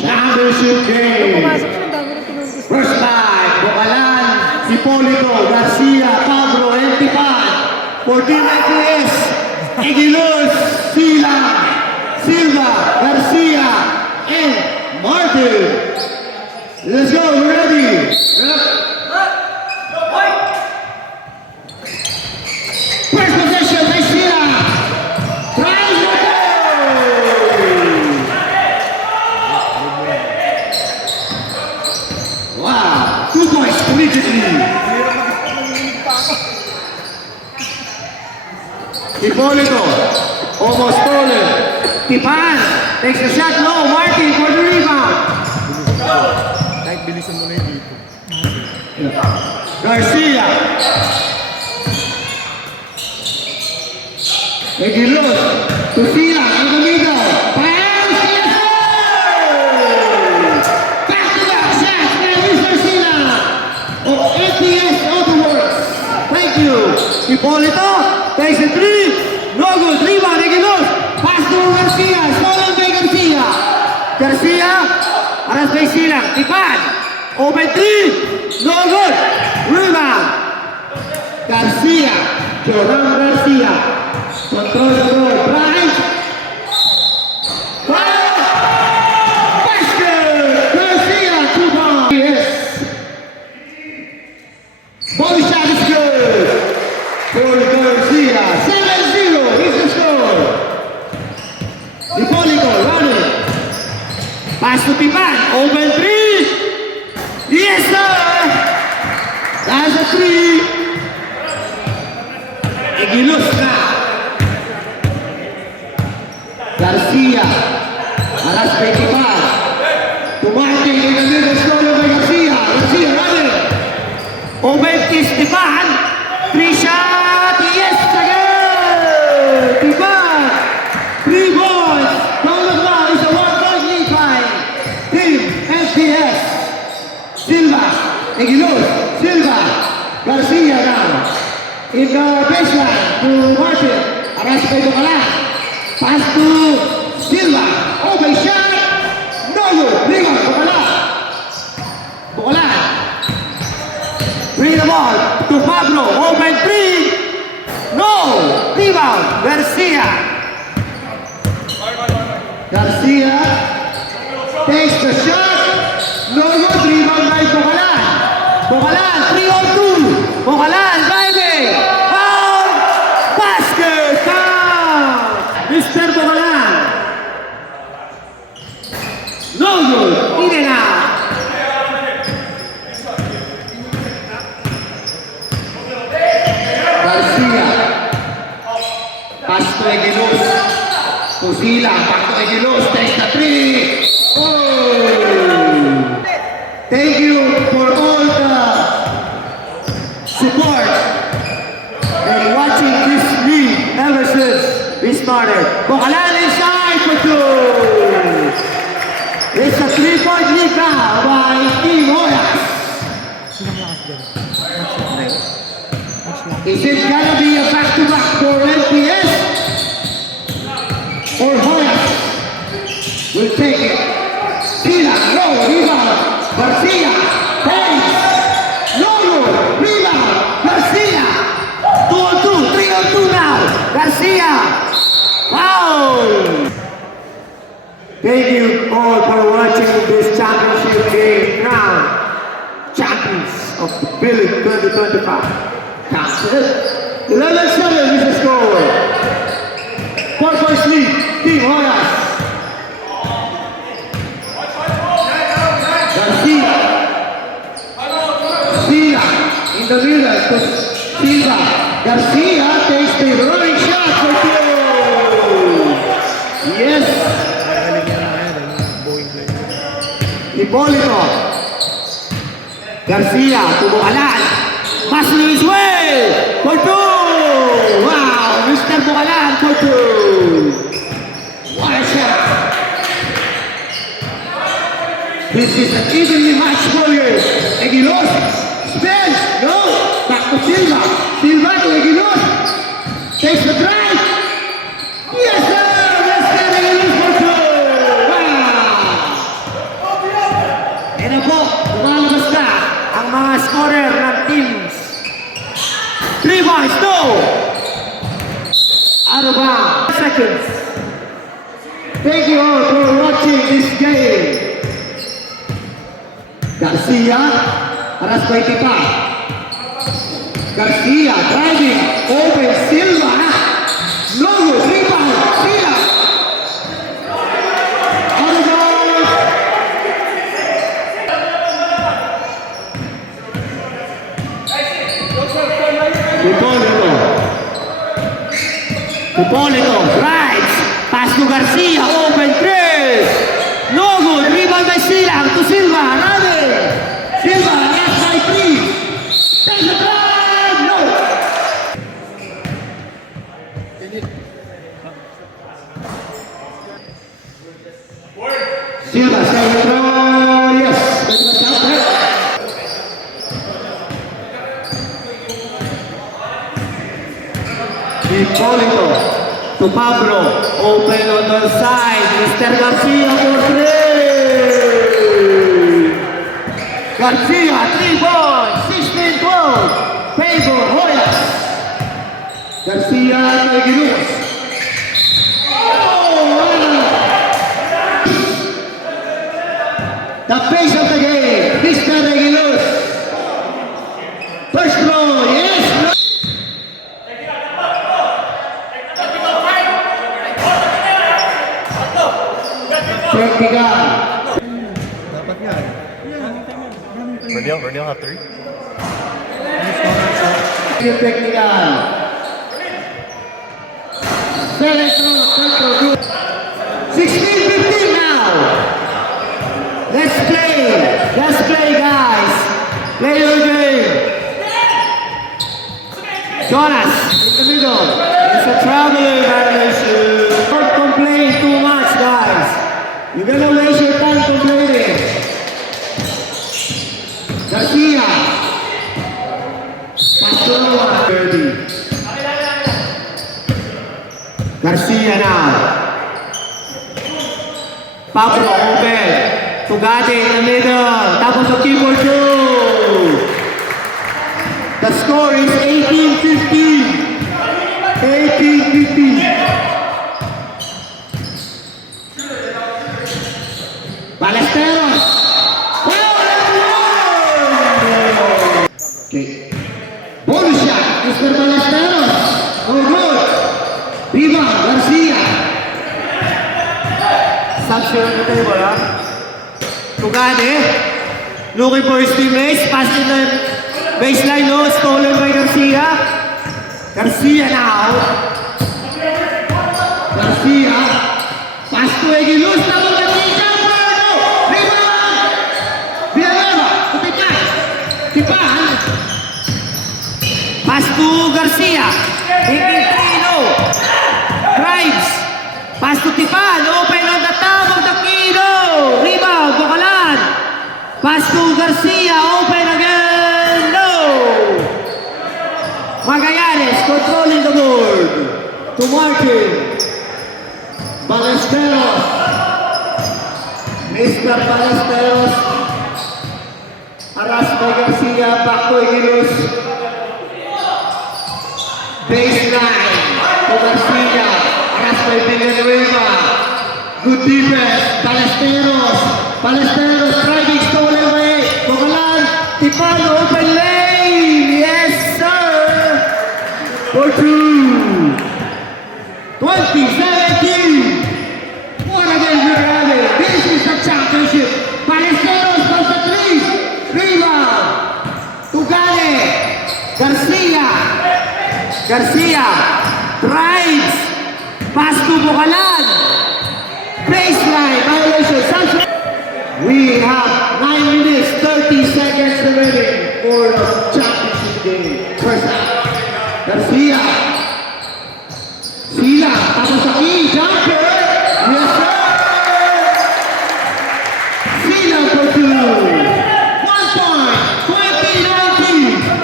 Championship game. First night, Bocalan, Hipolito, Garcia, Pablo, and Tipan. For Team ITS, Egilos, Silva, Garcia, and Martin. Let's go, we're ready. First possession, Garcia. Tries the goal. Wow, 2 points immediately. Hipolito, almost stolen. Tipan takes the shot low. Martin for the rebound. Kahit bilisan mo na yun dito. Garcia. Egilos to Sila in the middle. Pass, yes! Back to back shots by Mr. Sila of ATS Autoworks. Thank you. Hipolito takes the 3. No good. Rebound, Egilos. Pass to Garcia. Stolen by Garcia. Garcia. Aras by Sila. Tipan. Open 3. No good. Rebound. Garcia. Joram Garcia. Control the ball. Drive. Basket. Garcia. 2 points. Yes. Body shot is good. For Garcia. 7-0 is the score. Hipolito running. Pass to Tipan. Open 3. Yes, sir. That's a 3. Egilos na. Garcia. Aras by Tipan. To Martin in the middle. Stolen by Garcia. Garcia running. Open kiss Tipan. 3 shot. Yes, again. Tipan. 3 points. Down the clock is a 1-point lead by Team SDS. Silva. Egilos. Silva. Garcia now. In the baseline to Martin. Aras by Bocalan. Pass to Silva. Open shot. No good. Rebound. Bocalan. Bring the ball to Pablo. Open 3. No. Rebound. Garcia. Garcia takes the shot. No good. Rebound by Bocalan. Bocalan. 3-on-2. Bocalan driving. Foul. Basket. Foul. Mr. Bocalan. No good. In and out. Garcia. Pass to Egilos. To Sila. Back to Egilos. Takes the 3. Oh. Thank you for all the support and watching this league ever since we started. Bocalan inside for 2. It's a 3-point lead now by Team Hoyas. Is it gonna be a back-to-back for NPS? Or Hoyas will take it? Sila, low, rebound, Garcia, takes, no good, rebound, Garcia, 2-on-2, 3-on-2 now, Garcia, foul! Thank you all for watching this championship game round. Champions of the Philippines 2025. Counts it. 11-7 is the score. 4 points lead, Team Hoyas. Garcia. Sila in the middle to Silva. Garcia takes the running shot for 2. Yes. Hipolito. Garcia to Bocalan. Passing his way for 2. Wow, Mr. Bocalan for 2. What a shot. This is an evenly matched ball here. Egilos. Spence. No. Back to Silva. Silva to Egilos. Takes the drive. Yes, sir. Let's get Egilos for 2. Wow. mga scorer ng teams. 3 points, no! Out of bounds. Seconds. Thank you all for watching this game. Garcia, aras by Tipa. Garcia driving, open, Silva. No good, rebound, Garcia. Out of bounds. Hipolito drives, pass to Garcia, open three. No good, rebound by Silang to Silva, running. Silva, last by 3. Take the drive, no. Silva, second throw, yes. Hipolito to Pablo, open on the side, Mr. Garcia for 3. Garcia, 3 points, 16-12, favor Hoyas. Garcia, Reguiluz. The pace of the game, Mr. Reguiluz. First throw, yes, no. Vertical. Dapat nga eh. Verdell have 3? Technical. Second throw, good. 16-15 now. Let's play guys. Play your game. Jonas, in the middle. It's a traveling violation. Don't complain too much, guys. You're gonna waste your time complaining. Garcia. Pastor 30. Garcia now. Pablo open. Tugate in the middle. Tapos ang keyboard 2. The score is 18-15. 18-15. Ballesteros. Okay. Bonus shot. Mr. Ballesteros. Oh, good. Rebound. Garcia. Substitute on the table, huh? Tugade. Looking for his teammates. Pass to the baseline. No. Stolen by Garcia. Garcia now. Garcia. Pass to Reguiluz. Tapos Garcia. Pass to Garcia. Taking 3, no. Drives. Pass to Tipan. Open on the top of the key, no. Rebound. Bukalan. Pass to Garcia. Open again, no. Magallanes controlling the board. To Martin. Ballesteros. Mr. Ballesteros. Aras by Garcia. Back to Reguiluz. Baseline to Garcia. Aras by Villanueva. Good defense. Ballesteros. Ballesteros driving stolen away. Bukalan. Tipan open lane. Yes, sir. For 2. 20-17. What a game you have it. This is the championship. Ballesteros goes to 3. Rebound. Tugade. Garcia. Garcia drives, pass to Bukalan, baseline violation. We have 9 minutes 30 seconds remaining for the championship game. First half. Garcia, Sila, tapos sa key, jumper, yes sir. Sila for 2. 1 point, 20-19.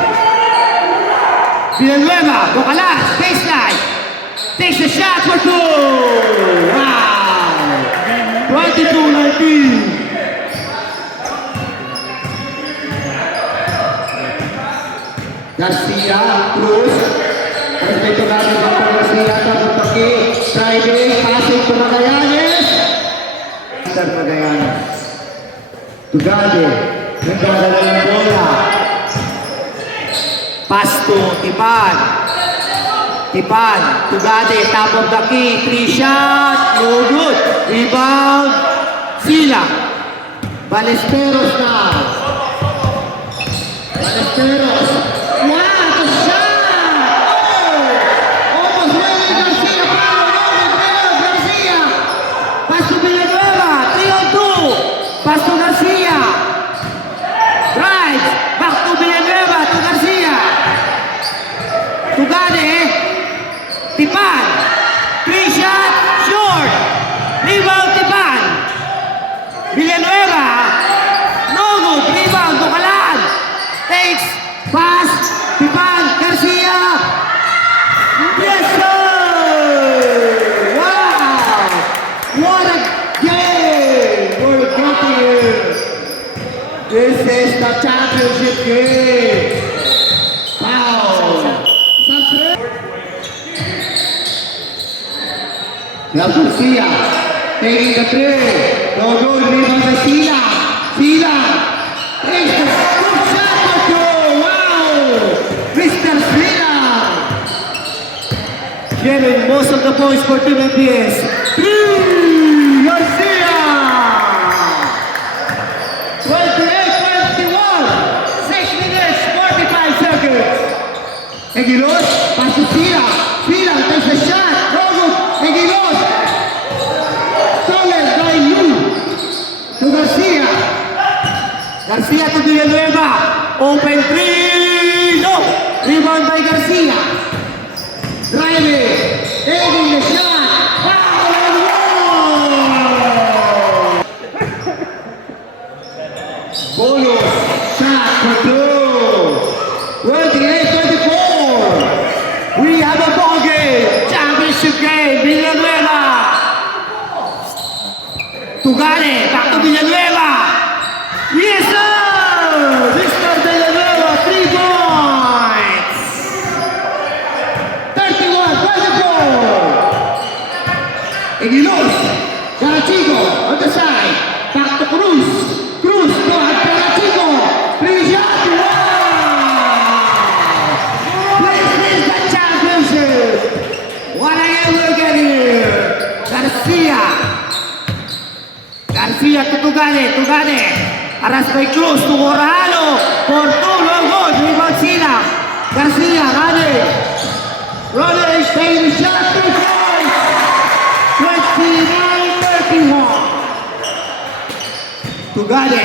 Villanueva, Bukalan, baseline, takes a shot for 2. Wow! 22-19. Garcia, Cruz. Respeto natin Dr. Garcia, tapos paki. Friday, passing to Magallanes. Mr. Magallanes. Tugade. Nagdadala ng bola. Pass to Tipan. Tipan. Tugade, top of the key. 3 shot. No good. Rebound. Sila. Ballesteros now. Ballesteros. Wow, the shot! Oh! Almost ready, Garcia. Garcia. Pass to Villanueva. 3-on-2. Pass to Garcia. Right. Back to Villanueva. To Garcia. Tugade. Tipan. 3 shot. Short. Rebound Tipan. Villanueva. No good. Rebound to Kalan. Takes. Pass. Tipan. Garcia. Yes, sir! Wow! What a game! We're getting here. This is the championship game. Wow! Now Garcia taking the three. No good. Rebound by Sila. Sila. Takes the good shot for two. Wow! Mr. Sila. Sharing most of the points for Team MPS. Garcia. 28-21. 6 minutes, 45 seconds. Egilos. Pass to Sila. Sila takes the shot. No good. Egilos. Stolen by Lu. To Garcia. Garcia to Villanueva. Open three. No. Rebound by Garcia. Driving. Taking the shot. Foul and one. Bonus. Shot for two. 28-24. We have a ball game. Championship game. Villanueva. Tugade. Back to Villanueva. Yes, sir. Mr. Villanueva. 3 points. 31-24. Egilos. Garachigo on the side. Back to Cruz. Cruz to Garachigo. 3 shot. Wow. This is the championship. What a game we're getting here. Garcia. Garcia to Tugade. Tugade. Arras by Cruz to Moralo. For 2. No good. Rebound Sila. Garcia running. Running. Taking the shot. 3 points. 29-31. Tugade.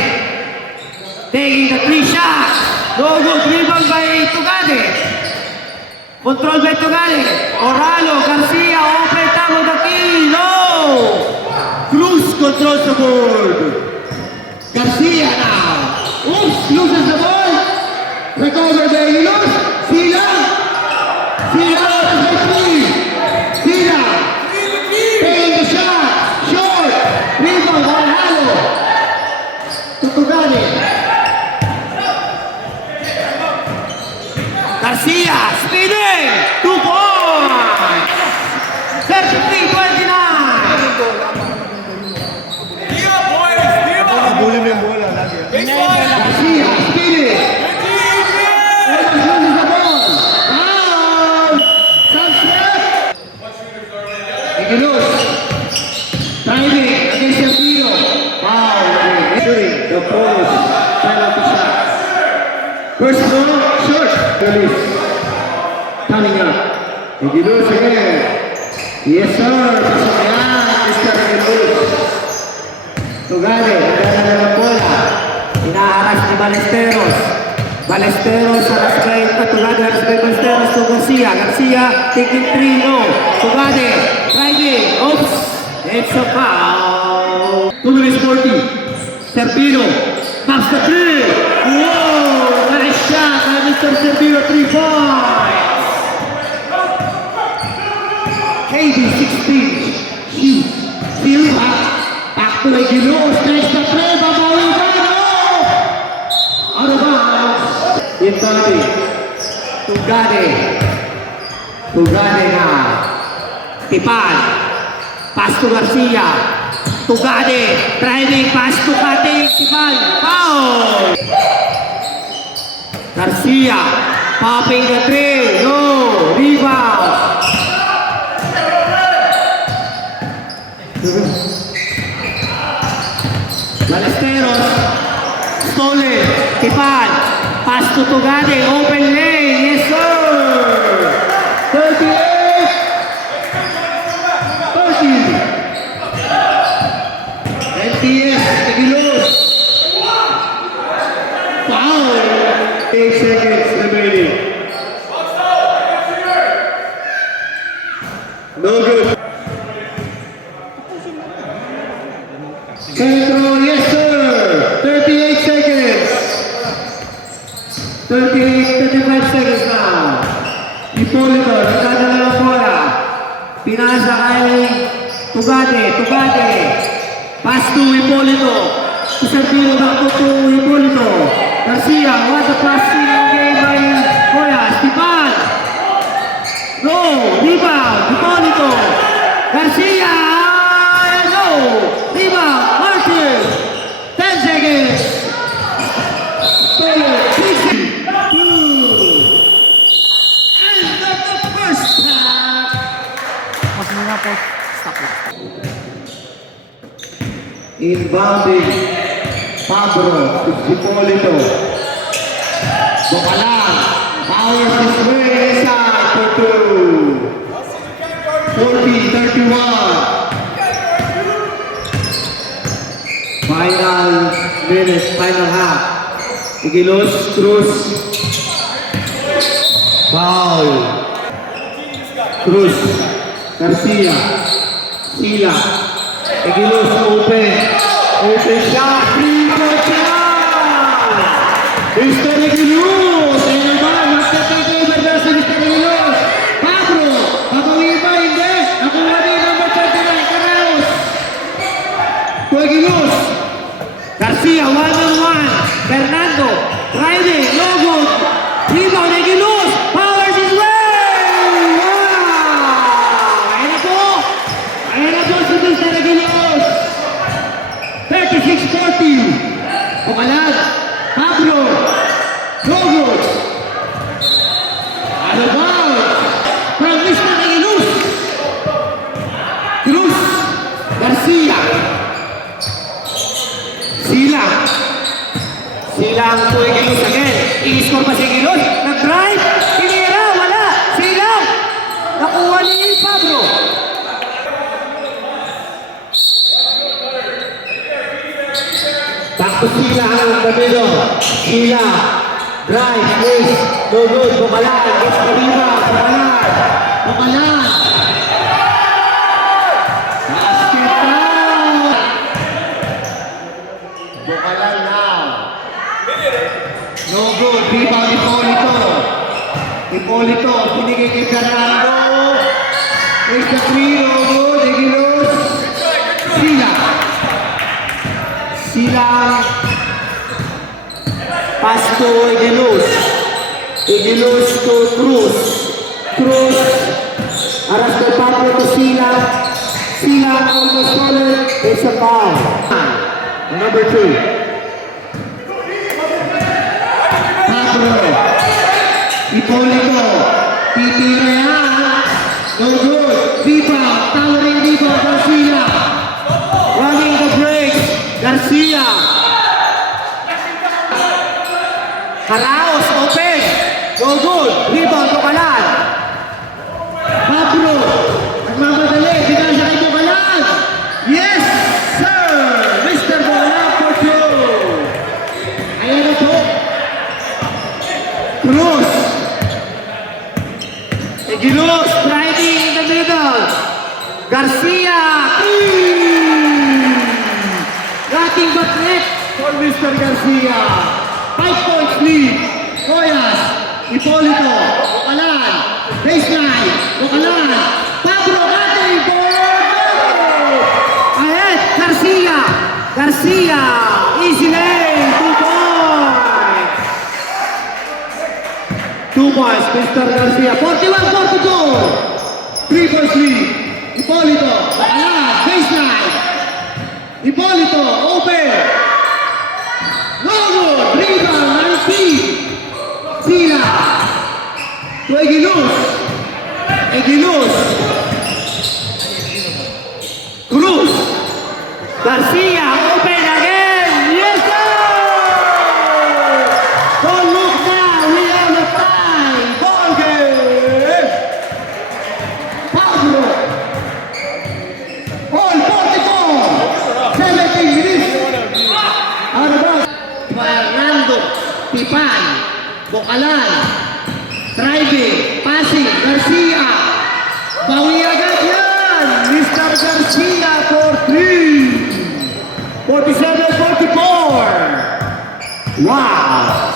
Taking the 3 shots. No good. Rebound by Tugade. Control by Tugade. Oralo. Garcia. Open top of the key. No. Cruz controls the board. Garcia now. Oops. Loses the ball. Recover by Egilos. Sila. Sila. Sila. Taking the shot. Short. Rebound. Oralo. Tugade. Garcia. Speeding. 2 points. 33-29. Nakabuli mo yung bola lagi. Garcia. Speeding. Almost loses the ball. Foul. Sunset. Egilos. Driving against Serpino. Foul. Entering the bonus penalty shot. First ball, short. Release. Coming up. Egilos again. Yes, sir. Pasok yan. Mr. Egilos. Tugade. Nagdadala ng bola. Inaharas ni Ballesteros. Ballesteros haras kay Tugade. Haras kay Ballesteros to Garcia. Garcia taking 3. No. Tugade. Driving. Oops. It's a foul. 2 minutes 40. Serpino. Pass the 3. Whoa. Nice shot by Mr. Serpino. 3 points. KD 16. Shoot. Silva. Back to Egilos. Takes the 3. Babawi. Out of bounds. Intati. Tugade. Tugade na. Tipan. Pass to Garcia. Tugade. Driving pass to Kating. Tipan. Foul. Garcia. Popping the three. No. Rebound. Balesteros. Stolen. Tipan. Pass to Tugade. Open lane. Yes, sir. 38. 30. MTS. Tegilos. Foul. 8 seconds remaining. No good. Centro, yes sir. 38 seconds. 35 seconds now. Hipolito, nagdadala ng bola. Pinasa kay Tugade. Tugade. Pass to Hipolito. Isartilo back to Hipolito. Garcia, what a pass stealing game by Boya. Stipan. No, rebound. Hipolito. Garcia. No, rebound. Martin. 10 seconds. Stolen. 60. 2. End of the first half. Mas muna po. Stop it. Inbounding. Pablo. Hipolito. Bocalan. Powers his way inside for 2. 40-31. Final minute, final half. Igilos, Cruz. Foul. Cruz. Garcia. Sila. Igilos, open. Open shot. Free-throw shot. Mr. Igilos. Ayun naman. Magka-takeover na si Mr. Igilos. Pablo. Papawi ba? Hindi. Nakuha din number 39. Caraos. Igilos. Garcia, 1-on-1. Fernando, driving, no good. Rebound, Igilos. Powers his way. Wow! Ayan na po. Ayan na po si Mr. Igilos. 36-40. Bukalan. Pablo. No good. Ano ba? From Mr. Igilos. Cruz. Garcia. Sila. Sila ang tuwing Igilos again. I-score pa si Igilos. Nag-drive. Tinira. Wala. Sila. Nakuha ni Pablo. Back to Sila ang Camilo. Sila. Drive. Ace. No good. Bukalan. Gets the rebound. Bukalan. Bukalan. Basketball. Bukalan now. No good. Rebound Hipolito. Hipolito. Pinigay kay Fernando. Is the three. No good. Igilos. Sila. Sila. Pass to Igilos. Igilos to Cruz. Cruz. Aras kay Pablo to Sila. Sila almost stolen. It's a foul. Number 2. Pablo. Hipolito. Titira yan. No good. Rebound. Towering rebound. Garcia. Running the break. Garcia. Caraos. Open. No good. Rebound. Bukalan. Pablo. Nagmamadali. Binasa kay Bukalan. Yes, sir. Mr. Bukalan for 2. Ayan na po. Cruz. Igilos. Driving in the middle. Garcia. Nothing but net for Mr. Garcia. 5 points lead. Boyas. Hipolito. Bukalan. Baseline. Bukalan. Pablo Kating. Ahead. Garcia. Garcia. Easy lane. 2 points. 2 points, Mr. Garcia. 41-42. 3 points lead. Hipolito. Alas, baseline. Hipolito, open. No good. Rebound, 19. Sila. To Egilus. Egilus. Cruz. Garcia, open again. Yes, sir. Don't look now. We have the time. Ball game. Pablo. All 44. 17 minutes. Out of bounds. Fernando. Pipan. Bocalan. Driving. Passing. Garcia. Bawi agad yan. Mr. Garcia for 3. 47-44. Wow.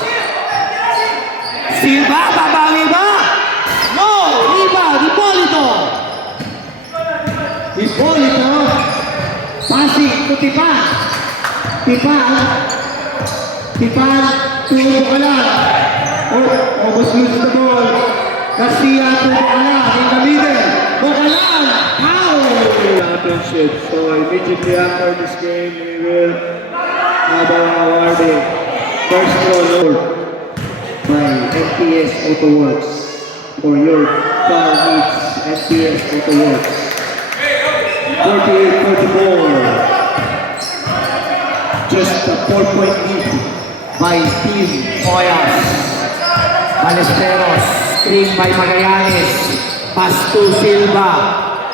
Silva, babawi ba? No! Rebound, Hipolito. Hipolito. Passing to Tipan. Tipan. Tipan to Bocalan. Oh, almost lose the ball. Garcia to Bocalan in the middle. Bocalan. Foul. Championship. So immediately after this game, we will have our awarding first honor by NPS AutoWorks for your car needs. NPS AutoWorks. 48-44. Just a 4-point lead by Team Oyas. Balesteros, screen by Magallanes. Pass to Silva.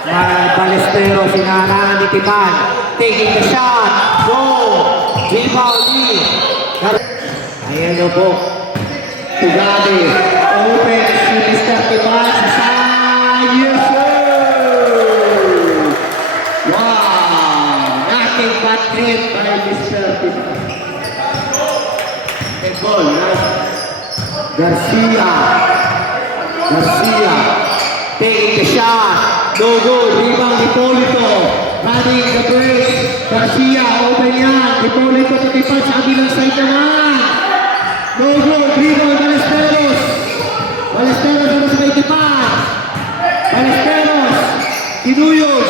Balesteros, inaanahan ni Tipan. Taking the shot. Go! Rebound lead. Ayan na po. Tugade. Open si Mr. Tipan. Yes, sir! Wow! Nothing but hit by Mr. Tipan. And goal, right? Garcia. Garcia. Taking the shot. No good. Rebound, Hipolito. Running the break. Garcia, open yan. Hipolito, Tipan sa kabilang side naman. No good. Rebound, Balesteros. Balesteros, ano sa may Tipan? Balesteros. Kinuyog.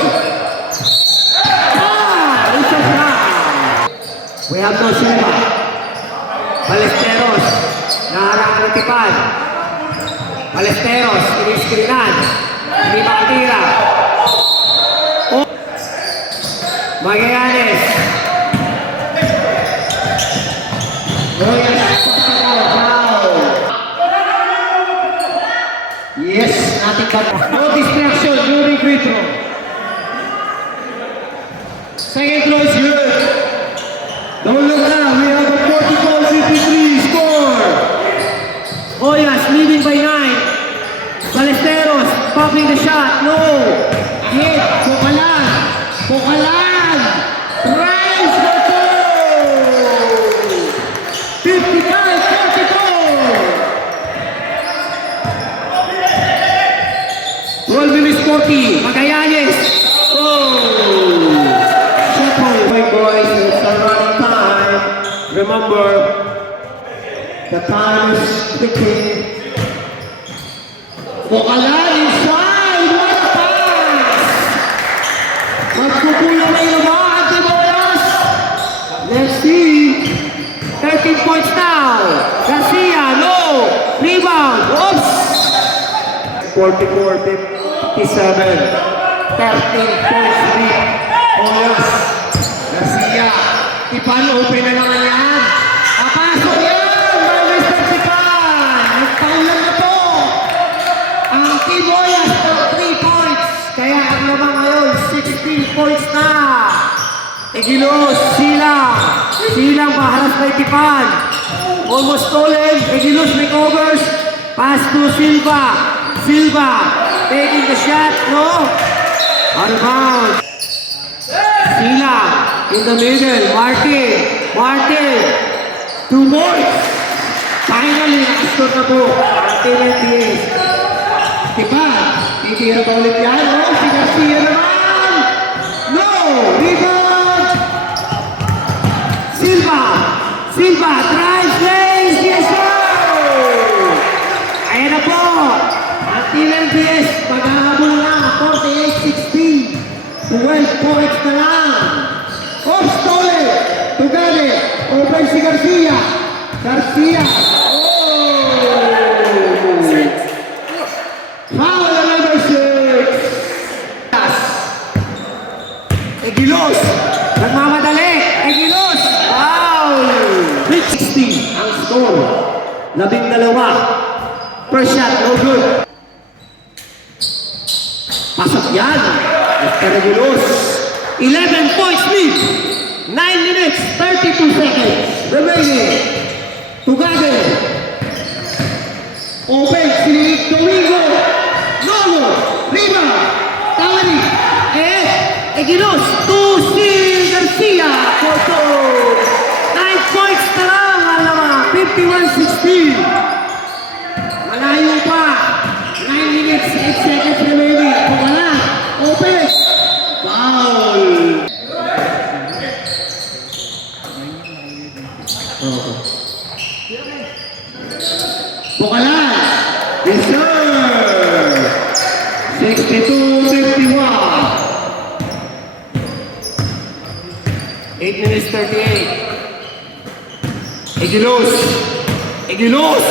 It's a shot. We have no Silva. Balesteros. Naharang ng Tipan. Balesteros, iniskrinan. Hindi makatira. Oh. Magallanes. Royal foul. Yes, nothing but no distraction during free throw. Second throw is good. Don't look now. We have a 44-53 score. Oyas leading by 9. Balesteros popping the shot. No. Hit. Bocalan. Bocalan. Tries the goal. 55-44. 12 minutes 40. Magallanes. Oh. Shot My boys, it's a running time. Remember, the time is ticking. Bocalan inside! What a pass! Magkukulang na yung mga Antimoyas! Let's see! 13 points now! Garcia, no! Rebound! Oops! 44-57. 13 points lead. Oyas! Garcia! Tipan, open na naman yan! Papasok yan! By Mr. Tipan! Nagpaulan na to! Ang Team Oyas ng 3 points. Kaya ang naman ngayon, 16 points na. Egilos, Silang. Silang paharas by Tipan. Almost stolen. Egilos recovers. Pass to Silva. Silva taking the shot. No. Out of bounds. Silang in the middle. Martin. Martin. 2 more. Finally, nakascore na po. Martin and Diaz. Diba? Titira ba ulit yan? Oh, si Garcia naman! No! Rebound! Silva! Silva! Drives lanes! Yes, sir! Ayan na po 12 points na lang. Off stolen. Tugade. Open si Garcia. Garcia. Oh! Foul na number 6. Egilos. Nagmamadali. Egilos. Foul. 16 ang score. 12. First shot, no good. Pasok yan. Mr. Egilos. 11 points lead. 9 minutes, 32 seconds remaining. Tugade. Open si Domingo. Lolo. Riva. Tawari. Egilos. To si Garcia. Koto. 9 points na lang. Alam mo, 51-16. Malayo pa. 9 minutes, 8 seconds remaining. Wala. Open. Foul. Bukalan. Yes, sir. 62-51. 8 minutes 38. Egilos. Egilos.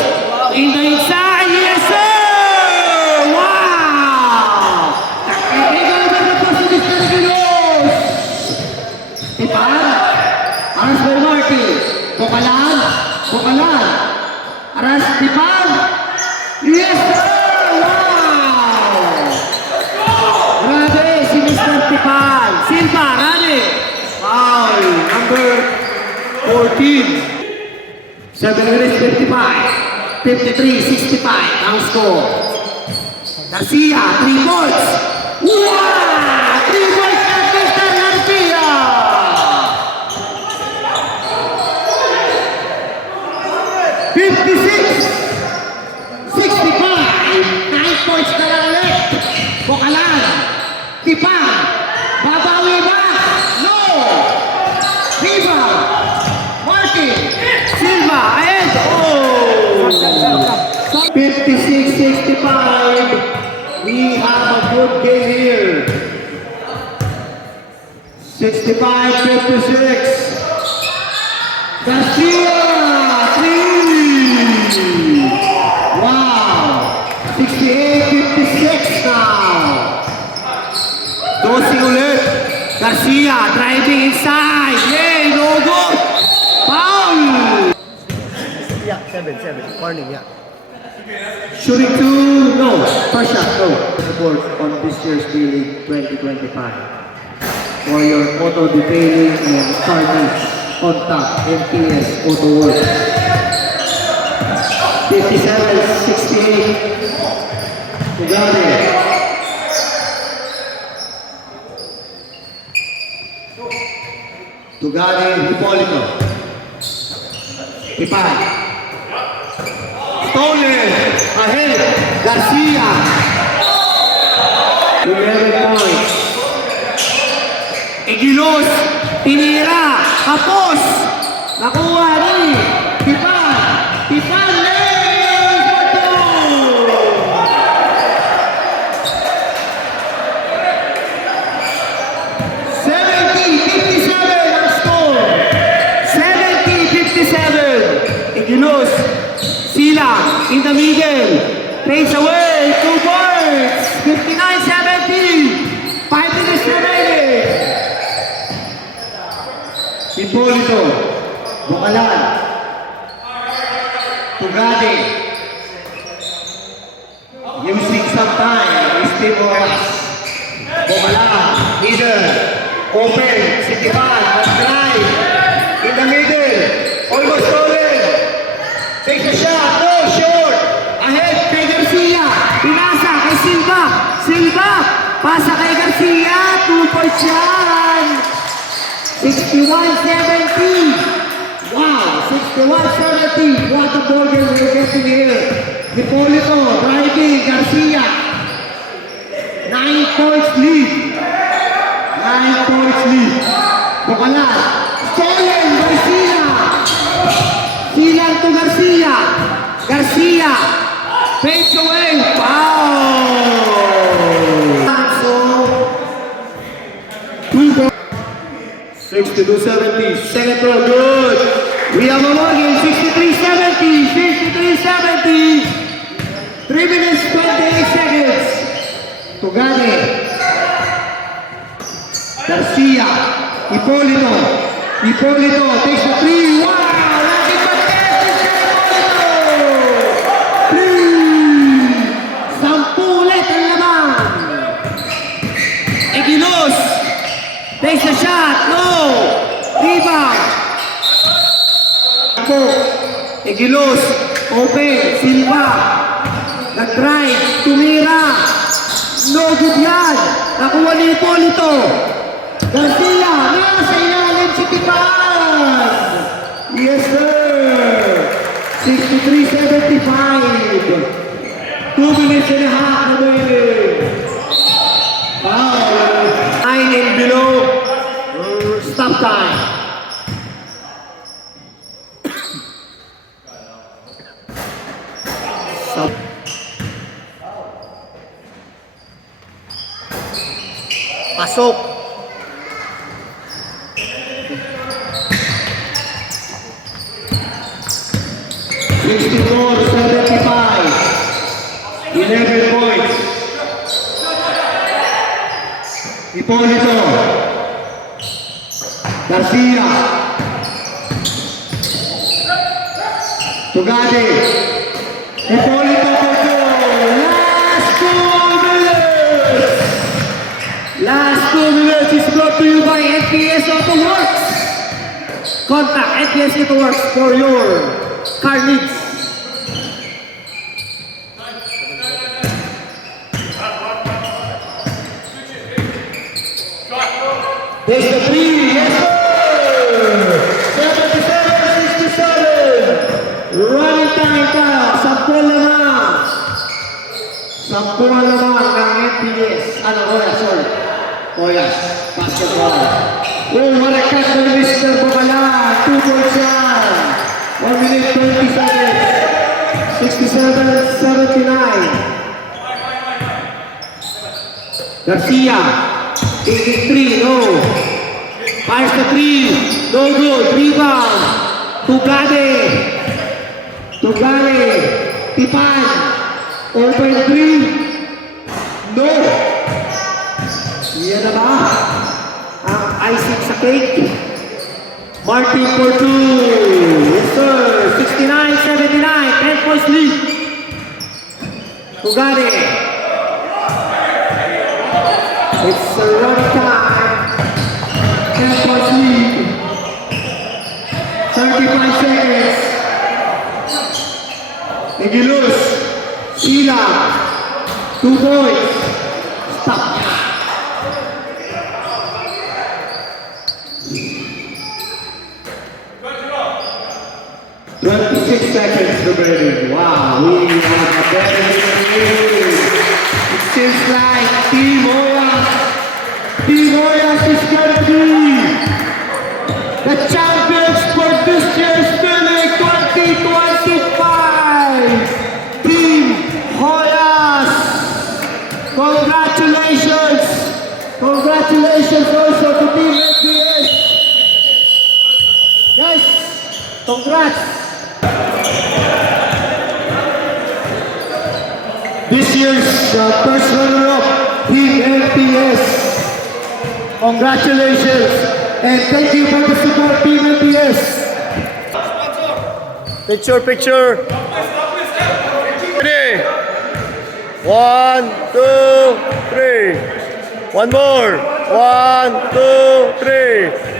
In the inside. Yes, sir. Wow. Technical pagkapos ni Mr. Egilos. Ipan. Aras by Marty. Bukalan. Bukalan. Aras Ipan. Yes, sir. Wow. Grabe si Mr. Tipan. Silva. Rane. Foul. Number 14. 7 minutes 55. 53-65 ang score. Garcia, 3 points. Wow! 3 points na Mr. Garcia! Nine points na lang ulit. Bukalan. Tipan. Babawi ba? No! Viva! Martin. Silva. Ahead. Oh! 56-65. We have a good game here. 65-56. Garcia. 3. Wow. 68-56 now. Dosing ulit. Garcia driving inside. Yay, no good. Foul. Yeah, 7. Warning, yeah. Shooting two. No. First shot. No. Support on this year's D-League 2025 for your auto detailing and service on top MTS Auto Works. 57-68. Tugade. Tugade, Hipolito. Ipan. Stolen. Ahead. Garcia. 11 points. Egilos. Tinira. Kapos. Nakuha ni. Tipan. Tipan. Egilos, Sila, in the middle, face away, 2 points, 59-70, 5 minutes remaining. Hipolito, Bukalan, Tugade, using some time, Steve Oras, Bukalan, middle, open, Sitipan, drive, in the middle, almost stolen. Take a shot, no, short. Ahead kay Garcia. Pinasa kay Silva. Silva, pasa kay Garcia. 2 points yan. 61-70. Wow, 61-70. What a ball game we're getting here. Hipolito, driving, Garcia. 9 points lead. 9 points lead. Bukalan. Stolen, Garcia. Silang to Garcia. Garcia. Face away. Foul. So, 62-70. Second throw, good. We have a Morgan, 63-70. 63-70. 3 minutes, 28 seconds. Tugane. Garcia. Hipolito. Hipolito takes the 3. Wow! Lucky Marquez! Hipolito! 3. 10 ulit ang laman. Egilos. Takes the shot. No. Rebound. Ako. Egilos. Open. Silva. Nag-drive. Tumira. No good yan. Nakuha ni Hipolito. Garcia. Nasa ilalim si Tipan. Yes sir. 63-75. 2 minutes and a half remaining. Foul. 9 and below. Stop time. Stop. Pasok. $64-75. 11 points. Hipolito. Garcia. Tugade. Hipolito for goal. Last 2 minutes is brought to you by NPS Auto Works. Contact NPS Auto Works for your car needs. There's the 3, yes sir! 77-67! Running time tayo, 10 lamang! 10 lamang ng NPS. Oyas, sorry. Oyas, basketball. Oh, what a cut by Mr. Bocala! 2 points yan! 1 minute 20 seconds! 67-79! Garcia! 83, no. Fires the 3, no good. Rebound. Tugade. Tugade. Tipan. Open 3. No. Yan na ba? Ang icing sa cake. Martin for 2. Yes sir. 69-79. 10 points lead. Tugade. It's a running time. 10 points lead. 35 seconds. Egilos. Sila. 2 points. Stop. $26 seconds remaining. Wow, we have a better game. It seems like Team Oyas is going to be the champions for this year's Philly 2025. Team Oyas, congratulations! Congratulations also to Team NPS. Guys, congrats! This year's first runner-up, Team NPS. Congratulations and thank you for the support, Team NPS. Picture. Ready? 1, 2, 3. One more. 1, 2, 3.